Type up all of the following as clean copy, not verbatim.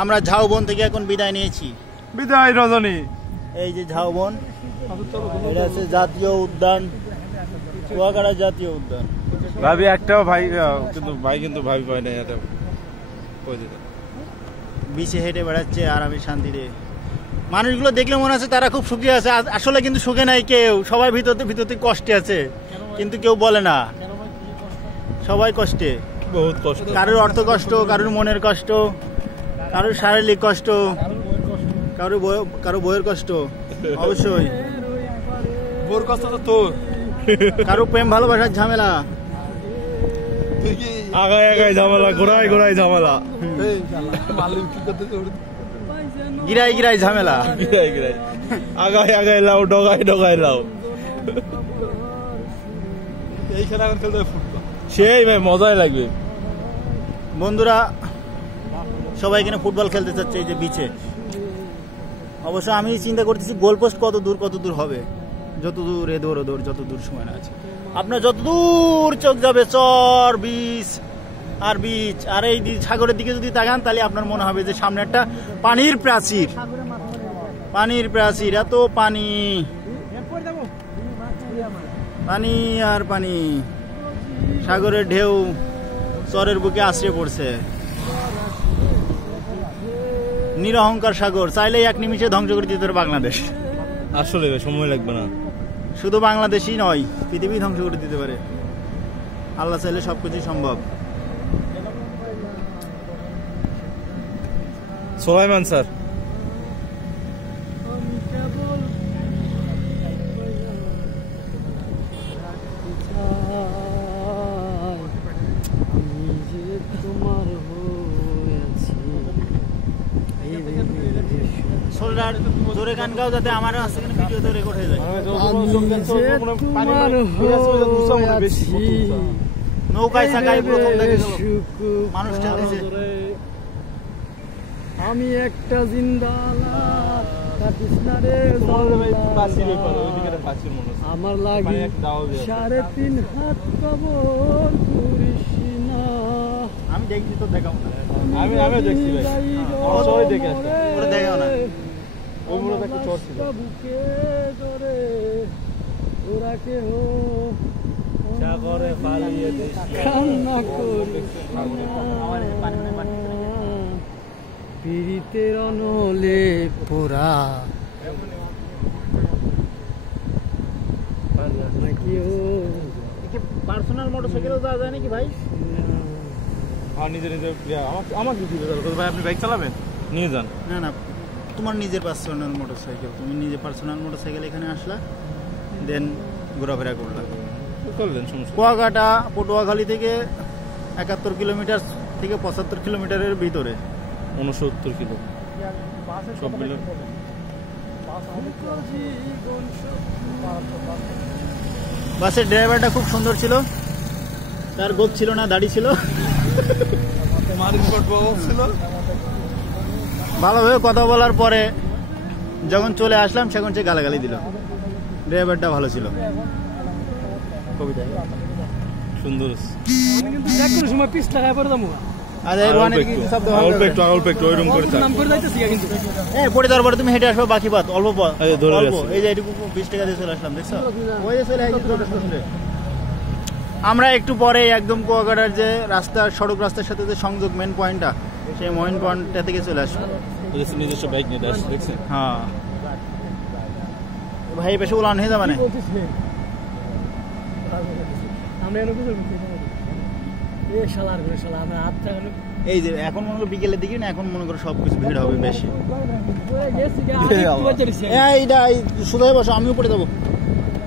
আমরা ঝাউবন থেকে এখন বিদায় নিয়েছি। বিদায় রজনী। এই যে ঝাউবন, এটা আছে জাতীয় উদ্যান, কুয়াকাটা জাতীয় উদ্যান। ভাবি একটাও ভাই কিন্তু ভাবি পাই না, বিচে হেঁটে বেড়াচ্ছে আর আমি শান্তিতে। মানুষগুলো দেখলে মনে আছে তারা খুব সুখী আছে, আসলে কিন্তু সুখে নাই কেউ। সবাই ভিতরতে কষ্টে আছে, কিন্তু কেউ বলে না। সবাই কষ্টে, বহুত কষ্ট। কারোর অর্থ কষ্ট, কারোর মনের কষ্ট, কারোর শারীরিক কষ্ট, কারো বইয়ের কষ্ট, অবশ্যই বউর কষ্ট তো তোর। কারো প্রেম ভালোবাসার ঝামেলা, আগায় ঝামেলা, গোড়ায় ঝামেলা, গিরাই ঝামেলা, আগায় লাও, ডগায় লাও। এইখানে এখন খেলতে ফুটবল, সেই ভাই মজাই লাগবে। বন্ধুরা সবাই এখানে ফুটবল খেলতে চাচ্ছে এই যে বিচে। অবশ্য আমি চিন্তা করতেছি গোলপোস্ট কত দূর হবে, যত দূর এদোর ওদোর, যত দূর সময় আছে আপনার, যত দূর চোখ যাবে চর বিচ আর বিচ। আর এই সাগরের দিকে যদি তাকান তাহলে আপনার মনে হবে যে সামনে একটা পানির প্রাচীর, এত পানি আর পানি। সাগরের ঢেউ চরের বুকে আশ্রয় পড়ছে। নিরহংকার সাগর, চাইলেই এক নিমিষে ধ্বংস করে দিতে পারে বাংলাদেশ। আসলে সময় লাগবে না, শুধু বাংলাদেশই নয়, পৃথিবী ধ্বংস করে দিতে পারে। আল্লাহ চাইলে সবকিছুই সম্ভব। সোলাইমান স্যার, জোরে গান গাও যাতে আমার ভিডিওতে রেকর্ড হয়ে যায়। নৌকায় সাকায় প্রথম দেখে মানুষ ঠেলতেছে। আমি একটা জিন্দালা আমার লাগে 3.5 হাত কবর করিস না। আমি দেখছি তো, দেখাও না। আমি দেখছি ভাই, সবাই দেখে আসছে, ওরা দেখাও না। ওই মুড়ে একটা চোট ছিল, বুকে ধরে ওরা কেহ সাগরে পালিয়ে দেশ কান্না করিস না। পীড়িতের অনলে পোড়া নাকি পার্সোনাল মোটরসাইকেলও যাওয়া যায় নাকি ভাই? আর নিজে আমাকে ভাই, আপনি বাইক চালাবেন, নিয়ে যান। না তোমার নিজের পার্সোনাল মোটরসাইকেল, তুমি নিজে পার্সোনাল মোটরসাইকেল এখানে আসলা, দেন ঘোরাফেরা করলা। কুয়াকাটা পটুয়াখালী থেকে 71 কিলোমিটার থেকে 75 কিলোমিটারের ভিতরে, 69 কিলো সব মিলে। বাসের ড্রাইভারটা খুব সুন্দর ছিল, তার গোপ ছিল না, দাড়ি ছিল, ভালোভাবে কথা বলার পরে যখন চলে আসলাম সেখন সে গালাগালি দিল। ড্রাইভারটা ভালো ছিল। কবিতা সুন্দর সময় পিস লাগায় পড়ে যাবো। পড়ে যাওয়ার পরে তুমি হেঁটে আসবে, বাকি পথ অল্প পথ, এই যে এটুকু 20 টাকা দিয়ে চলে আসলাম, দেখছো? আমরা একটু পরে একদম কুয়াকাটার যে রাস্তা, সড়ক রাস্তার সাথে যে সংযোগ মেন পয়েন্টটা, সেই মেন পয়েন্টটা থেকে চলে আসবো। নিজস্ব বাইক নিয়ে আসছে, দেখছেন? হ্যাঁ ভাই, বেশি উলান হয়ে যাবে না। এই যে এখন মনে করো বিকেলের দিকে না, এখন মনে করো সবকিছু ভিড় হবে বেশি। এইটা সোজাই বসো, আমিও পড়ে যাবো।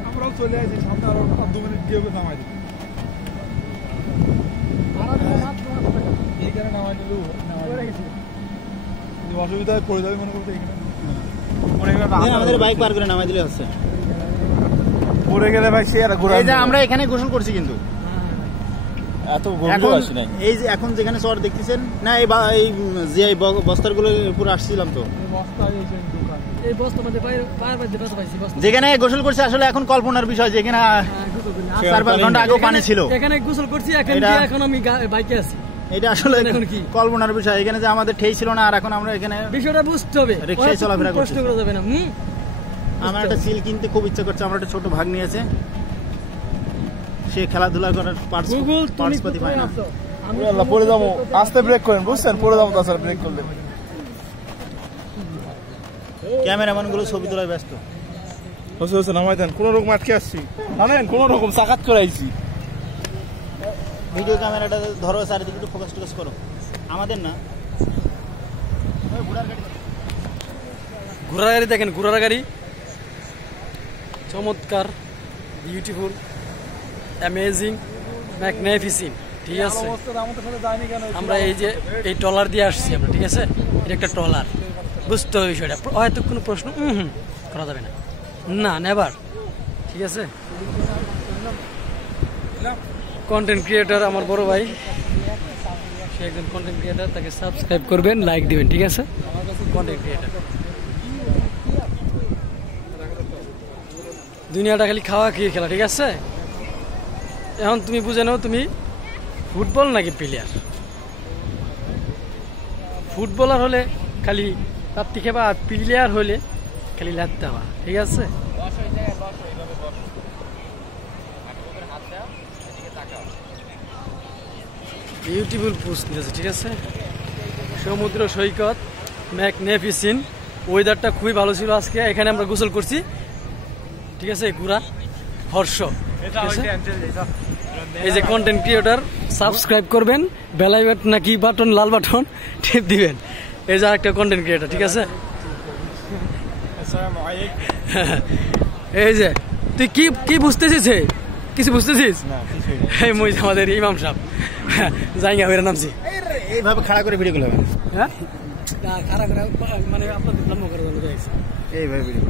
আমরাও চলে আসি, সামনে আরো 2 মিনিট দিয়ে নামাই দিই। এইখানে নামাই দিল, অসুবিধায় পড়ে যাবে মনে করতে। আমাদের বাইক পার করে নামাই দিলে হচ্ছে। পড়ে গেলে ভাই সে আর ঘোরা। এই যে আমরা এখানে গোসল করছি, কিন্তু এত গভীর আসি নাই। এই যে এখন যেখানে চর দেখতেছেন না, এই জিআই বস্তার গুলো পুরো আসছিলাম তো। বস্তা এই বস্তা মধ্যে বাইরে ব্যস্ত পাইছি বস্তা যেখানে গোসল করছে আসলে এখন কল্পনার বিষয়, যেখানে 4-5 ঘন্টা আগেও পানি ছিল। এখানে গোসল করছি, এখন আমি বাইকে আছি। এটা আসলে এখন কি কল্পনার বিষয়, এখানে যে আমাদের ঠেই ছিল না, আর এখন আমরা এখানে বিষয়টা বুঝতে হবে, রিকশায় চলাফেরা করছি। কষ্ট করা যাবে না। আমার একটা সিল কিনতে খুব ইচ্ছা করছে, আমার একটা ছোট ভাগ নিয়েছে, সে খেলাধুলা করার পার্টসপাতি পায় না। আল্লাহ পড়ে যাবো, আস্তে ব্রেক করেন বুঝছেন, পড়ে যাবো তাছাড়া ব্রেক করলে। ক্যামেরাম্যান গুলো ছবি তোলায় ব্যস্ত। হচ্ছে নামাই দেন, কোন রকম আটকে আসছি, জানেন কোন রকম সাকাত করে আইছি। ভিডিও ক্যামেরাটা ধরো, চারিদিকে একটু ফোকাস টোকাস করো, আমাদের না। ঘোড়ার গাড়ি দেখেন, ঘোড়ার গাড়ি চমৎকার, বিউটিফুল, অ্যামেজিং, ম্যাগনিফিসেন্ট। ঠিক আছে, আমরা এই যে এই ট্রলার দিয়ে আসছি আমরা, ঠিক আছে, এটা একটা ট্রলার, বুঝতে হবে বিষয়টা। হয়তো কোনো প্রশ্ন করা যাবে না, না নেভার। ঠিক আছে, কন্টেন্ট ক্রিয়েটর আমার বড় ভাই, সে একজন কন্টেন্ট ক্রিয়েটর, তাকে সাবস্ক্রাইব করবেন, লাইক দিবেন। ঠিক আছে, কন্টেন্ট ক্রিয়েটর। দুনিয়াটা খালি খাওয়া খেয়ে খেলা। ঠিক আছে, এখন তুমি বুঝে নাও, তুমি ফুটবল নাকি প্লেয়ার। ফুটবলার হলে খালি রাত্রি খেবা, আর প্লেয়ার হলে খালি লাত্তে হওয়া। ঠিক আছে, বিউটিফুল পোস্ট নিয়েছে। ঠিক আছে, সমুদ্র সৈকত, ম্যাগনিফিসেন্ট, ওয়েদারটা খুবই ভালো ছিল আজকে। এখানে আমরা গোসল করছি। ঠিক আছে, ঘোরা হর্ষ। এই যে কন্টেন্ট ক্রিয়েটর, সাবস্ক্রাইব করবেন, বেল নাকি বাটন, লাল বাটন টিপ দিবেন। এই যে একটা কন্টেন্ট ক্রিয়েটর। ঠিক আছে, এই যে তুই কি কি বুঝতেছিস? কিছু বুঝতেছিস? এই মই আমাদের ইমাম সাহেব জায়গা হয়ে নামছি। এইভাবে খাড়া করে ভিডিও করলাম, হ্যাঁ, খাড়া করে মানে আপনাদের এইভাবে ভিডিও